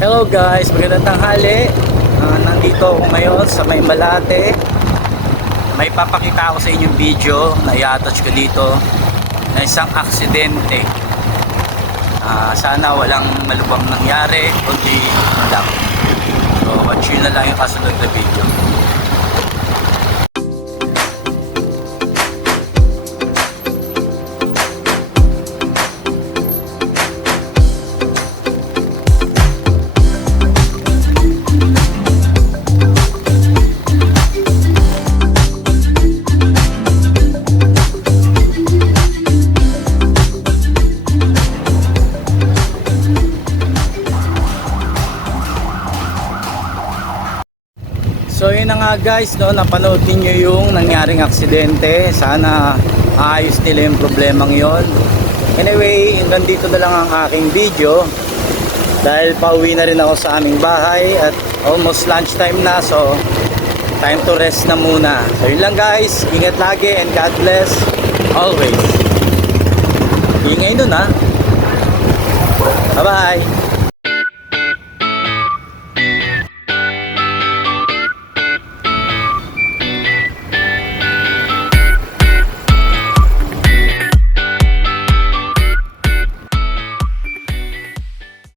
Hello guys, magandang tanghali. Nandito ako ngayon sa May Malate. May papakita ako sa inyong video na i-attach ko dito na isang aksidente. Sana walang malubhang nangyari, kundi lang. So watch nyo na lang yung kasunod na video. So yun na nga guys, no, napanood niyo yung nangyaring aksidente. Sana maayos nila yung problemang yon. Anyway, nandito na lang ang aking video dahil pauwi na rin ako sa aming bahay at almost lunchtime na, so time to rest na muna. So yun lang guys, ingat lagi and God bless always. Ingay nun ha. Bye bye.